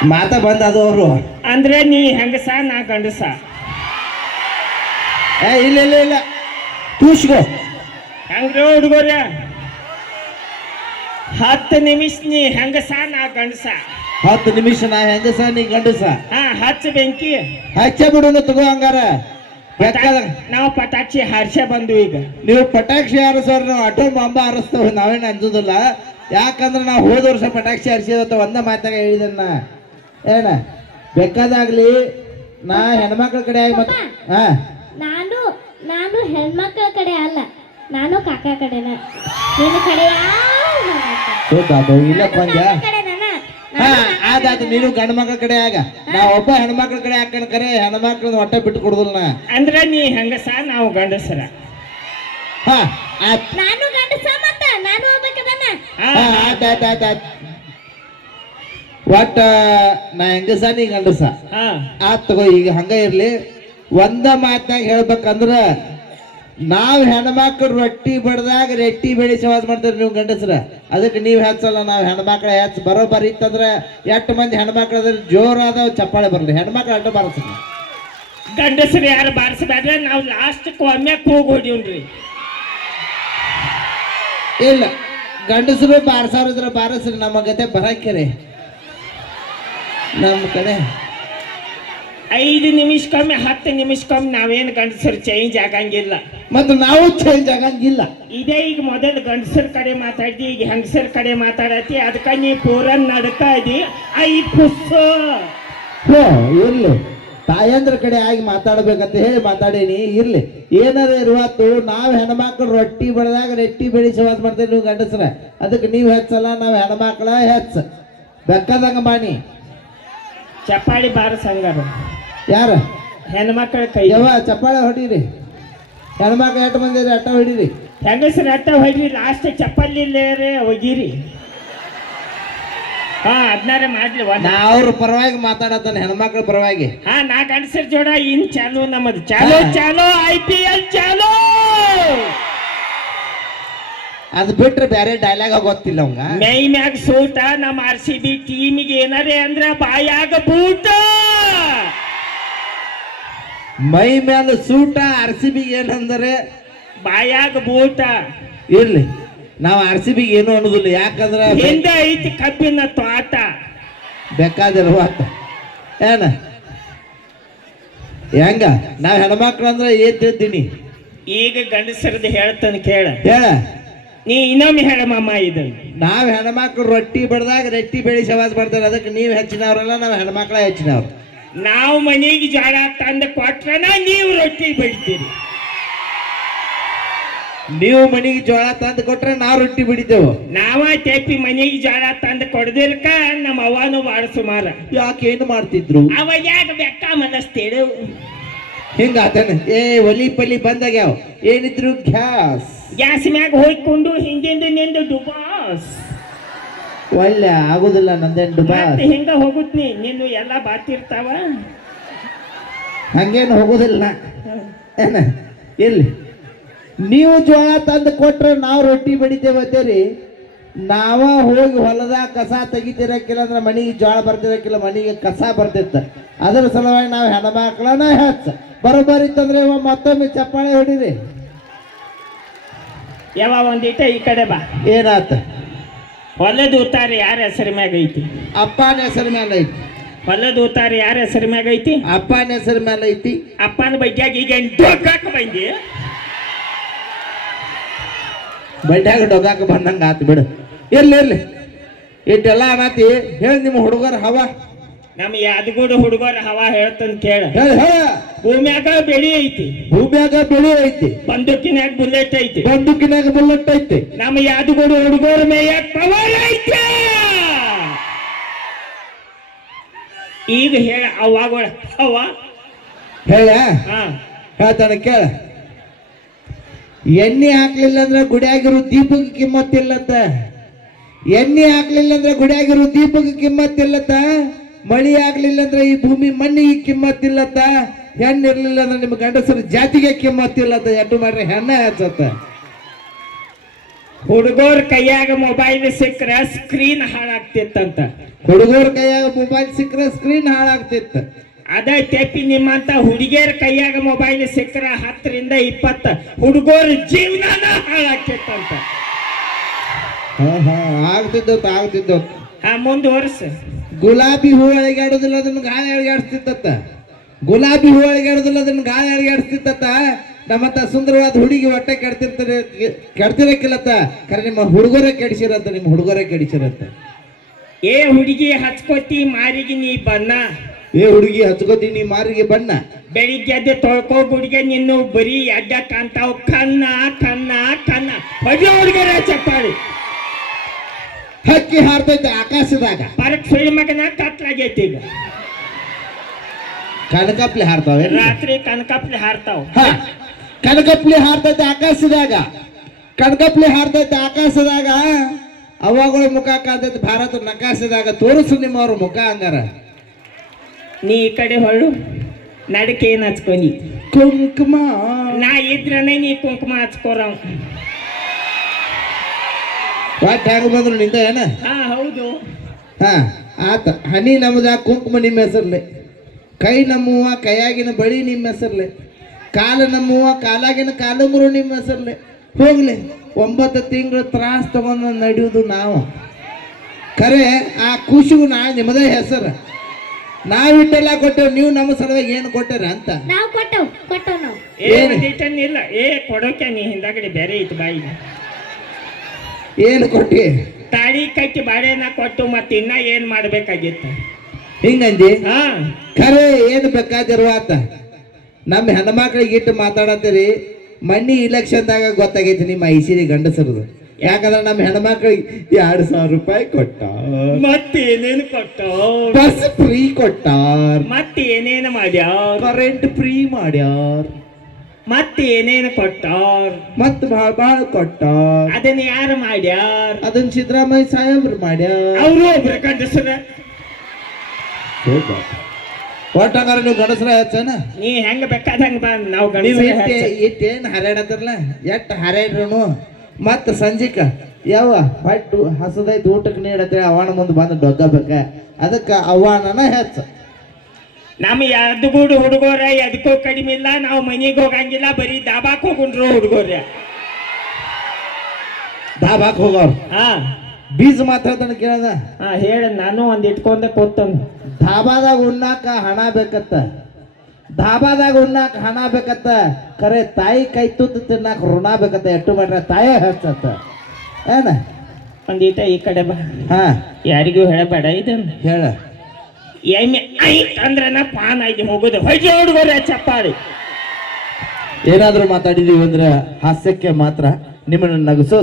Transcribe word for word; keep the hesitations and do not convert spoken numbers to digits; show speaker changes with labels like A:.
A: ಮಾತಾ ಬಂದ ಅದು ಅವರು
B: ಅಂದ್ರೆ ನೀ ಹೆಂಗಸ ನಾ ಗಂಡಸ.
A: ಏ ಇಲ್ಲ ಇಲ್ಲ ಇಲ್ಲ ತೂಸ್ಗೋ
B: ಹೆಂಗ್ರಿ ಹುಡುಗರ? ಹತ್ತು ನಿಮಿಷ ನೀ ಹೆಂಗಸ ನಾ ಗಂಡಸ.
A: ಹತ್ತು ನಿಮಿಷ ನಾ ಹೆಂಗಸ ನೀ ಗಂಡಸ.
B: ಹಾ ಹಚ್ಚ ಬೆಂಕಿ
A: ಹಚ್ಚ ಬಿಡುನು ತಗೋ ಹಂಗಾರ.
B: ನಾವು ಪಟಾಕ್ಷಿ ಹಾರ್ಸ ಬಂದು ಈಗ.
A: ನೀವು ಪಟಾಕ್ಷಿ ಹಾರಿಸೋರು ನಾವು ಆಟೋ ಬಾಂಬ ಹಾರಿಸ್ತೇವೆ, ನಾವೇನು ಅಂಜುದಿಲ್ಲ. ಯಾಕಂದ್ರೆ ನಾವು ಹೋದ ವರ್ಷ ಪಟಾಕ್ಷಿ ಹಾರಿಸಿದ ಒಂದ ಮಾತಾಗ ಹೇಳಿದನ್ನ ಏನ ಬೇಕಾದಾಗ್ಲಿ ನಾ ಹೆಣ್ಮಕ್ಳ ಕಡೆ ಆಗಿ ಮತ್ತೆ ಹಾ
C: ನಾನು ನಾನು ಹೆಣ್ಮಕ್ಳ ಕಡೆ ಅಲ್ಲ, ನಾನು ಕಾಕ ಕಡೆನ. ನಿನ್ನ ಕಡೆ
A: ಇಲ್ಲ ಪಂಜ. ಹಾ ಆದಾಯ್ತು, ನೀನು ಗಂಡ ಮಕ್ಳ ಕಡೆ ಆಗ, ನಾ ಒಬ್ಬ ಹೆಣ್ಮಕ್ಳ ಕಡೆ ಹಾಕೊಂಡ್ ಕರೆ ಹೆಣ್ಮಕ್ಳನ್ನ ಹೊಟ್ಟೆ ಬಿಟ್ಟು ಕೊಡುದಿಲ್ಲ ನಾ.
B: ಅಂದ್ರೆ ನೀ ಹೆಂಗಸ ನಾವು ಗಂಡಸರ.
A: ಹಾ
C: ನಾನು ಗಂಡಸ ಮತ್ತ ನಾನು ಹೋಗ್ಬೇಕದನ್ನ.
A: ಆಯ್ತು ಆಯ್ತು ಆಯ್ತು ಆಯ್ತು ಒಟ್ಟ ನಾ ಹೆಂಗಸ ನೀ ಗಂಡಸ ಆತ್ ತಗೋ. ಈಗ ಹಂಗ ಇರ್ಲಿ. ಒಂದ ಮಾತ್ನಾಗ ಹೇಳ್ಬೇಕಂದ್ರ ನಾವ್ ಹೆಣ್ಮಕ್ಳು ರೊಟ್ಟಿ ಬಡ್ದಾಗ ರೆಟ್ಟಿ ಬೆಳಿ ಸವಾಸ ಮಾಡ್ತಾರೆ ನೀವು ಗಂಡಸ್ರ. ಅದಕ್ಕೆ ನೀವ್ ಹೆಚ್ಚಲ್ಲ, ನಾವ್ ಹೆಣ್ಮಕ್ಳ ಹೆಚ್ಚ. ಬರೋಬ್ಬರಿ ಇತ್ತಂದ್ರ ಎಷ್ಟು ಮಂದಿ ಹೆಣ್ಮಕ್ಳು ಅದ್ರ ಜೋರಾದ ಚಪ್ಪಾಳೆ ಬರ್ಲಿ. ಹೆಣ್ಮಕ್ಳು ಅಡ್ಡ ಬಾರಿಸ
B: ಗಂಡಸರು ಯಾರು ಬಾರಿಸಬೇಡ್ರೆ ನಾವು ಲಾಸ್ಟ್ ಒಮ್ಮೆ ಕೂಗ್ ಹೊಡಿವ್ರಿ.
A: ಇಲ್ಲ ಗಂಡಸರು ಬಾರ್ಸಾರಿದ್ರ ಬಾರಸ್ರಿ, ನಮ್ಮ ಗತೆ ಬರಾಕ್ಯರಿ ನಮ್ಮ ಕಡೆ.
B: ಐದು ನಿಮಿಷಕ್ಕೊಮ್ಮೆ ಹತ್ತು ನಿಮಿಷಕ್ಕೊಮ್ಮೆ ನಾವೇನು ಗಂಡಸರು ಚೇಂಜ್ ಆಗಂಗಿಲ್ಲ.
A: ಮತ್ತು ನಾವು ಚೇಂಜ್ ಆಗಂಗಿಲ್ಲ.
B: ಇದೇ ಈಗ ಮೊದಲು ಗಂಡಸರ ಕಡೆ ಮಾತಾಡ್ದಿ, ಈಗ ಹೆಂಗಸರ ಕಡೆ ಮಾತಾಡತಿ. ಅದಕ್ಕೆ ನೀ ಪೂರನ್ ನಡ್ಕ ಇದಿ. ಐ ಪುಸ್ಸ
A: ಇರ್ಲಿ, ತಾಯಂದ್ರ ಕಡೆ ಆಗಿ ಮಾತಾಡ್ಬೇಕಂತ ಹೇಳಿ ಮಾತಾಡೀನಿ. ಇರ್ಲಿ, ಏನಾರ ಇರುವತ್ತು ನಾವು ಹೆಣ್ಮಕ್ಳು ರೊಟ್ಟಿ ಬೆಳೆದಾಗ ರೆಟ್ಟಿ ಬೆಳಿ ಸವಾಸ ಮಾಡ್ತೇವೆ ನೀವು ಗಂಡಸ್ರ. ಅದಕ್ಕೆ ನೀವು ಹೆಚ್ಚಲ್ಲ, ನಾವು ಹೆಣ್ಮಕ್ಳ ಹೆಚ್ಚ. ಬೆಕ್ಕದಂಗ ಬಾಣಿ
B: ಚಪ್ಪಾಳಿ ಬಾರ ಸಂಗಾರ
A: ಯಾರ
B: ಹೆಣ್ಮಕ್ಳ ಕೈ
A: ಯಾವ ಚಪ್ಪಾಳೆ ಹೊಡೀರಿ. ಹೆಣ್ಮಕ್ಳು ಎಷ್ಟು ಮಂದಿ ಅಟ್ಟ ಹೊಡೀರಿ.
B: ಹೆಂಗಸರ ಅಟ್ಟ ಹೊಡ್ರಿ. ಲಾಸ್ಟ್ ಚಪ್ಪಲಿ ಒಗಿರಿ. ಹಾ ಅದನ್ನಾರ ಮಾಡ್ಲಿ.
A: ನಾ ಅವ್ರ ಪರವಾಗಿ ಮಾತಾಡತಾನೆ, ಹೆಣ್ಮಕ್ಳ ಪರವಾಗಿ.
B: ಹಾ ನಾ ಗಂಡಸರ ಜೋಡ ಇನ್ ಚಾಲು ನಮ್ಮದು. ಚಾಲು ಚಾಲು ಐ ಪಿ ಎಲ್ ಚಾಲು.
A: ಅದು ಬಿಟ್ರೆ ಬೇರೆ ಡೈಲಾಗ್ ಗೊತ್ತಿಲ್ಲ ಅವಂಗ.
B: ಮೈ ಮ್ಯಾಗ ಸೂಟ, ನಮ್ಮ ಆರ್ ಸಿ ಬಿ ಟೀಮಿಗೆ ಏನಾರೇ ಅಂದ್ರ ಬಾಯಾಗ ಬೂಟ.
A: ಮೈ ಮ್ಯಾಲ ಸೂಟ, ಆರ್ ಸಿ ಬಿಗೆ ಏನಂದರೆ
B: ಬಾಯಾಗ ಬೂಟ.
A: ಇರ್ಲಿ, ನಾವು ಆರ್ ಸಿ ಬಿಗೆ ಏನು ಅನ್ನೋದಿಲ್ಲ. ಯಾಕಂದ್ರ
B: ಹಿಂದೆ ಐತಿ ಕಬ್ಬಿನ ತೋಟ.
A: ಬೇಕಾದಿರುವ ಏನ ಹೆಂಗ ನಾವ್ ಹೆಣ್ಮಕ್ಳು ಅಂದ್ರ ಏನ್ ತಿಳ್ತೀನಿ.
B: ಈಗ ಗಂಡಸರದ್ದು ಹೇಳ್ತಾನೆ ಕೇಳ.
A: ಹೇಳ
B: ನೀ ಇನ್ನೊಮ್ಮೆ ಹೇಳ ಮಾಮ. ಇದು
A: ನಾವ್ ಹೆಣ್ಮಕ್ಳು ರೊಟ್ಟಿ ಬಡ್ದಾಗ ರೆಟ್ಟಿ ಬೆಳಿ ಸವಾಸ ಮಾಡ್ತಾರೆ. ಅದಕ್ಕೆ ನೀವ್ ಹೆಚ್ಚಿನವ್ರಲ್ಲ, ನಾವ್ ಹೆಣ್ಮಕ್ಳ ಹೆಚ್ಚಿನವ್ರು.
B: ನಾವು ಮನೆಗೆ ಜಾಗ ತಂದು ಕೊಟ್ರನ ನೀವು ರೊಟ್ಟಿ ಬೆಳಿತೀರಿ.
A: ನೀವು ಮನೆಗೆ ಜೋಳ ತಂದು ಕೊಟ್ರೆ ನಾವ್ ರೊಟ್ಟಿ ಬಿಡಿತೇವು.
B: ನಾವ ಟೇಪಿ ಮನೆಗೆ ಜೋಳ ತಂದು ಕೊಡದಿಲ್ಕ ನಮ್ಮ ಅವ್ವನು ಬಾಳ ಸುಮಾರ.
A: ಯಾಕೆ ಏನು ಮಾಡ್ತಿದ್ರು
B: ಅವಾಗ ಯಾಕೆ ಬೆಕ್ಕ ಮನಸ್ತೇಳು
A: ಹಿಂಗ ಆತನ. ಏ ಒಲಿ ಪಲಿ ಬಂದಾಗ್ಯಾವ, ಏನಿದ್ರು ಗ್ಯಾಸ್
B: ಗ್ಯಾಸ್ ಮ್ಯಾಗ ಹೋಯ್ಕೊಂಡು ಹಿಂದಿಂದ ನಿಂದು ಡುಬಾಸ್.
A: ಒಳ್ಳೆ ಆಗುದಿಲ್ಲ ನಂದೇನ್ ಡುಬಾಸ್.
B: ಹಿಂಗ ಹೋಗುತ್ ನೀ ನಿನ್ನ ಎಲ್ಲಾ ಬಾತಿರ್ತಾವ.
A: ಹಂಗೇನು ಹೋಗುದಿಲ್ಲ ಏನ. ಇಲ್ಲಿ ನೀವು ಜೋಳ ತಂದು ಕೊಟ್ರೆ ನಾವು ರೊಟ್ಟಿ ಬಡಿತೇವತ್ತೇರಿ. ನಾವ ಹೋಗಿ ಹೊಲದಾಗ ಕಸ ತೆಗಿತಿರಕ್ಕಿಲ್ಲ ಅಂದ್ರೆ ಮನೆಗೆ ಜೋಳ ಬರ್ತಿರಕ್ಕಿಲ್ಲ, ಮನೆಗೆ ಕಸ ಬರ್ತಿತ್ತ. ಅದ್ರ ಸಲುವಾಗಿ ನಾವು ಹೆಣ್ಮಕ್ಳನ್ನ ಹೆಚ್ಚ. ಬರೋಬ್ಬರಿ ಇತ್ತಂದ್ರೆ ಮತ್ತೊಮ್ಮೆ ಚಪ್ಪಾಳೆ ಹೊಡಿರಿ.
B: ಯಾವ ಒಂದಿಟ ಈ ಕಡೆ ಬಾ.
A: ಏನಾತ?
B: ಹೊಲದ ಉತ್ತಾರ ಯಾರ ಹೆಸರು ಮ್ಯಾಗ ಐತಿ?
A: ಅಪ್ಪನ ಹೆಸರು ಮೇಲೆ ಐತಿ.
B: ಹೊಲದ ಉತ್ತಾರ ಯಾರ ಹೆಸರು ಮ್ಯಾಗ ಐತಿ?
A: ಅಪ್ಪನ ಹೆಸರು ಮೇಲೆ ಐತಿ.
B: ಅಪ್ಪನ ಬಡ್ಯಾಗ ಈಗ ಡೊಗ್ಗಾಕ ಬಂದಿ.
A: ಬಡ್ಯಾಗ ಡೊಗ್ಗಾಕ ಬಂದಂಗ ಆತು ಬಿಡು. ಇರ್ಲಿ ಇರ್ಲಿ, ಇಟ್ಟೆಲ್ಲ ಅನ್ನತಿ. ಹೇಳಿ ನಿಮ್ಮ ಹುಡುಗರ ಹವ.
B: ನಮ್ಮ ಯಾದಗೂಡು ಹುಡುಗರ ಹವಾ ಹೇಳ್ತಂದ ಕೇಳ.
A: ಹೇಳ ಹೇಳ.
B: ಭೂಮ್ಯಾಗ ಬೆಳಿ ಐತಿ,
A: ಭೂಮ್ಯಾಗ ಬೆಳಿ ಐತಿ.
B: ಬಂದೂಕಿನ್ಯಾಗ ಬುಲೆಟ್ ಐತಿ,
A: ಬಂದೂಕಿನಾಗ ಬುಲೆಟ್ ಐತಿ.
B: ನಮ್ಮ ಯಾದಗೂಡು ಹುಡುಗರ ಮೇಯಾಗ ಪವರ್ ಐತಿ. ಈಗ ಹೇಳ ಅವಾಗ ಹವ
A: ಹೇಳ.
B: ಹಾ
A: ಹೇಳ್ತಾನೆ ಕೇಳ. ಎಣ್ಣೆ ಹಾಕ್ಲಿಲ್ಲ ಅಂದ್ರೆ ಗುಡಿಯಾಗಿರೋ ದೀಪಕ್ಕೆ ಕಿಮ್ಮತ್ತಿಲ್ಲತ್ತ. ಎಣ್ಣೆ ಹಾಕ್ಲಿಲ್ಲ ಅಂದ್ರೆ ಗುಡಿಯಾಗಿರೋ ದೀಪಕ್ಕೆ ಕಿಮ್ಮತ್ತಿಲ್ಲತ್ತ. ಮಳಿ ಆಗ್ಲಿಲ್ಲ ಅಂದ್ರೆ ಈ ಭೂಮಿ ಮಣ್ಣಿಗೆ ಕಿಮ್ಮತ್ತಿಲ್ಲತ್ತ. ಹೆಣ್ಣು ಇರ್ಲಿಲ್ಲ ಅಂದ್ರೆ ನಿಮ್ಮ ಗಂಡಸರ ಜಾತಿಗೆ ಕಿಮ್ಮತ್ತಿಲ್ಲತ್ತ. ಎಟ್ಟು ಮಾಡ್ರಿ ಹೆಣ್ಣ ಹಚ್ಚತ್ತ.
B: ಹುಡುಗರ ಕೈಯಾಗ ಮೊಬೈಲ್ ಸಿಕ್ಕ್ರ ಸ್ಕ್ರೀನ್ ಹಾಳಾಗ್ತಿತ್ತಂತ.
A: ಹುಡುಗರ ಕೈಯಾಗ ಮೊಬೈಲ್ ಸಿಕ್ಕರೆ ಸ್ಕ್ರೀನ್ ಹಾಳಾಗ್ತಿತ್ತು.
B: ಅದ ತೆಪ್ಪಿ ನಿಮ್ಮಂತ ಹುಡುಗಿಯರ ಕೈಯಾಗ ಮೊಬೈಲ್ ಸಿಕ್ಕರ ಹತ್ತರಿಂದ ಇಪ್ಪತ್ತ ಹುಡುಗರ ಜೀವನನ ಹಾಳಾಗ್ತಿತ್ತಂತ.
A: ಹಾ ಹಾ ಆಗ್ತಿದ್ದತ್ ಆಗ್ತಿದ್ದತ್
B: ಆ ಮುಂದುವರ್ಸ.
A: ಗುಲಾಬಿ ಹೂ ಅಳಿಗಾಡೋದಿಲ್ಲ ಅದನ್ನ ಗಾಳಿ ಅಳಿಗಾಡಿಸ್ತಿತ್ತ. ಗುಲಾಬಿ ಹೂ ಅಳಿಗಾಡೋದಿಲ್ಲ ಅದನ್ನ ಗಾಳಿ ಅಳಿಗಾಡಿಸ್ತಿತ್ತ. ನಮ್ಮಂತ ಸುಂದರವಾದ ಹುಡುಗಿ ಹೊಟ್ಟೆ ಕೆಡ್ತಿರ್ತಾರೆ ಕೆಡ್ತಿರಕ್ಕಿಲ್ಲತ್ತ. ಖರೆ ನಿಮ್ಮ ಹುಡುಗರೇ ಕೆಡಿಸಿರತ್ತ, ನಿಮ್ಮ ಹುಡುಗರೇ ಕೆಡಿಸಿರತ್ತ.
B: ಏ ಹುಡುಗಿ ಹಚ್ಕೋತಿ ಮಾರಿಗೆ ನೀ ಬಣ್ಣ,
A: ಏ ಹುಡುಗಿ ಹಚ್ಕೋತಿ ನೀ ಮಾರಿಗೆ ಬಣ್ಣ.
B: ಬೆಳಿಗ್ಗೆ ಎದ್ದು ತೊಳ್ಕೋ ಗುಡಿಗೆ ನಿನ್ನು ಬರೀ ಅಡ್ಡ ಕಾಣ್ತಾವ್ ಕನ್ನ ಕನ್ನ ಕನ್ನ ಹೊಡಿ ಹುಡುಗರ ಚಪ್ಪಾಳಿ.
A: ಹಕ್ಕಿ ಹಾರ್ತೈತೆ ಆಕಾಶದಾಗ,
B: ಪರಕ್ ಸುಳಿ ಮಗನ ಕತ್ಲಾಗೈತಿ. ಈಗ
A: ಕನಕಪ್ಲಿ ಹಾರ್ತಾವೆ,
B: ರಾತ್ರಿ ಕನಕಪ್ಲಿ ಹಾರ್ತಾವ್.
A: ಹ ಕನಕಪ್ಲಿ ಹಾರ್ತೈತೆ ಆಕಾಶದಾಗ. ಕನಕಪ್ಲಿ ಹಾರ್ತೈತೆ ಆಕಾಶದಾಗ. ಅವಾಗಳ ಮುಖ ಕಾಣ್ತೈತೆ ಭಾರತ ನಕಾಶದಾಗ. ತೋರಿಸು ನಿಮ್ಮವ್ರ ಮುಖ ಹಂಗಾರ.
B: ನೀ ಈ ಕಡೆ ಹೊಳ್ಳು, ನಡಕೆ ಏನ್ ಹಚ್ಕೊಂಡಿ
A: ಕುಂಕುಮ.
B: ನಾ ಇದ್ರನೇ ನೀ ಕುಂಕುಮ ಹಚ್ಕೋರವ್.
A: ಒಟ್ಟು ಹೆಂಗ ಬಂದ್ರು ನಿಂದ ಏನ?
B: ಹಾ ಹೌದು.
A: ಹಾ ಆತ. ಹನಿ ನಮ್ದ, ಕುಂಕುಮ ನಿಮ್ಮ ಹೆಸರ್ಲೆ. ಕೈ ನಮ್ಮುವ, ಕೈಯಾಗಿನ ಬಳಿ ನಿಮ್ಮ ಹೆಸರ್ಲೆ. ಕಾಲು ನಮ್ಮುವ, ಕಾಲಾಗಿನ ಕಾಲುಂಗುರು ನಿಮ್ಮ ಹೆಸರ್ಲೆ. ಹೋಗ್ಲಿ, ಒಂಬತ್ತು ತಿಂಗಳು ತ್ರಾಸ ತಗೊಂಡು ನಡೆಯುವುದು ನಾವು. ಖರೆ ಆ ಖುಷಿಗೂ ನಾ ನಿಮ್ಮದೇ ಹೆಸರು. ನಾವಿಟ್ಟೆಲ್ಲ ಕೊಟ್ಟೇವ್, ನೀವು ನಮ್ಮ ಸಲುವಾಗಿ ಏನು ಕೊಟ್ಟರ ಅಂತ.
C: ನಾವು ಕೊಟ್ಟವು ಕೊಟ್ಟವು ನಾವು.
B: ಏ ಒಂದಿಟ್ಟನ್ ಇಲ್ಲ. ಏ ಕೊಡೋಕೆ ನೀ ಹಿಂದಾಗಡೆ ಬೇರೆ ಐತಿ ಬಾಯಿ.
A: ಏನು ಕೊಟ್ಟಿ?
B: ತಾಳಿ ಕಟ್ಟಿ ಬಾಳೆನ ಕೊಟ್ಟು ಮತ್ತೆ ಇನ್ನ ಏನ್ ಮಾಡ್ಬೇಕಾಗಿತ್ತ?
A: ಹಿಂಗಂದಿ?
B: ಹಾ
A: ಖರೆ ಏನು ಬೇಕಾದಿರುವ ಆತ. ನಮ್ಮ ಹೆಣ್ಮಕ್ಳಿಗೆ ಇಟ್ಟು ಮಾತಾಡತ್ತೀರಿ. ಮನ್ನಿ ಇಲೆಕ್ಷನ್ದಾಗ ಗೊತ್ತಾಗೈತಿ ನಿಮ್ಮ ಐಸಿರಿ ಗಂಡಸರದು. ಯಾಕಂದ್ರೆ ನಮ್ಮ ಹೆಣ್ಮಕ್ಳಿಗೆ ಎರಡು ಸಾವಿರ ರೂಪಾಯಿ ಕೊಟ್ಟ,
B: ಮತ್ತೇನೇನು ಕೊಟ್ಟ,
A: ಬಸ್ ಫ್ರೀ ಕೊಟ್ಟಾರ,
B: ಮತ್ತೇನೇನು ಮಾಡ್ಯಾರ,
A: ಕರೆಂಟ್ ಫ್ರೀ ಮಾಡ್ಯಾರ,
B: ಮತ್ತೇನೇನು ಕೊಟ್ಟಾರ,
A: ಮತ್ ಭಾಳ ಭಾಳ ಕೊಟ್ಟಾರ.
B: ಅದನ್ನ ಯಾರು ಮಾಡ್ಯಾರ?
A: ಅದನ್ನ ಸಿದ್ದರಾಮಯ್ಯ ಸಾಹೇಬ್ರು ಮಾಡ್ಯಾರ.
B: ಅವರು ಒಬ್ರು ಗಂಡಸರ.
A: ಒಟ್ಟಂಗಾರ ನೀವು ಗಂಡಸ್ರ ಹೆಚ್ಚನ?
B: ನೀ ಹೆಂಗ ಬೇಕಾದಂಗ ಬಾ, ನಾವು
A: ನೀವು
B: ಗಂಡಸರ.
A: ಇಟ್ಟೇನು ಹರ್ಯಾಡತ್ರಲ್ಲ, ಎಟ್ಟು ಹರ್ಯಾಡ್ರು ಮತ್ತ ಸಂಜಿಕ ಯಾವ ಹೊಟ್ಟು ಹಸದೈತಿ ಊಟಕ್ಕೆ ನೀಡತ್ತೇಳಿ ಅವನ ಮುಂದೆ ಬಂದು ಡೊಗ್ಗಬೇಕ. ಅದಕ್ಕೆ ಅವನನ ಹೆಚ್ಚ.
B: ನಮ್ಮ ಎದ್ಗೂಡು ಹುಡುಗೋರ ಎದಕ್ಕೂ ಕಡಿಮೆ ಇಲ್ಲ. ನಾವು ಮನೆಗೆ ಹೋಗಂಗಿಲ್ಲ, ಬರೀ ದಾಬಾಕ್ ಹೋಗುಂಡ್ರು ಹುಡುಗೋರ.
A: ದಾಬಾಕ್ ಹೋಗೋರು.
B: ಹಾ
A: ಬೀಜ ಮಾತಾಡ್ತಾನೆ ಕೇಳದ.
B: ಹಾ ಹೇಳ, ನಾನು ಒಂದ್ ಇಟ್ಕೊಂಡ ಕೂತಂದು.
A: ಧಾಬಾದಾಗ ಉಣ್ಣಾಕ ಹಣ ಬೇಕತ್ತ. ಧಾಬಾದಾಗ ಉಣ್ಣಾಕ ಹಣ ಬೇಕತ್ತ. ಖರೆ ತಾಯಿ ಕೈ ತುತ್ತು ತಿನ್ನಾಕ ಋಣ ಬೇಕತ್ತ. ಎಟ್ಟು ಮಾಡ್ರ ತಾಯೇ ಹೆಚ್ಚತ್ತ ಏನ?
B: ಒಂದೀಟ ಈ ಕಡೆ ಬಾ.
A: ಹಾ
B: ಯಾರಿಗೂ ಹೇಳಬೇಡ ಇದನ್ನ.
A: ಹೇಳ.
B: ಎಮ್ಮೆ ಐತ್ ಅಂದ್ರನ ಪಾನ್ ಆಗಿ ಹೋಗುದು. ಹೊಯ್ಗೆ ಹುಡುಗರ ಚಪ್ಪಾಳಿ.
A: ಏನಾದ್ರೂ ಮಾತಾಡಿದೀವಿ ಅಂದ್ರೆ ಹಾಸ್ಯಕ್ಕೆ ಮಾತ್ರ. ನಿಮ್ಮನ್ನ ನಗಿಸೋ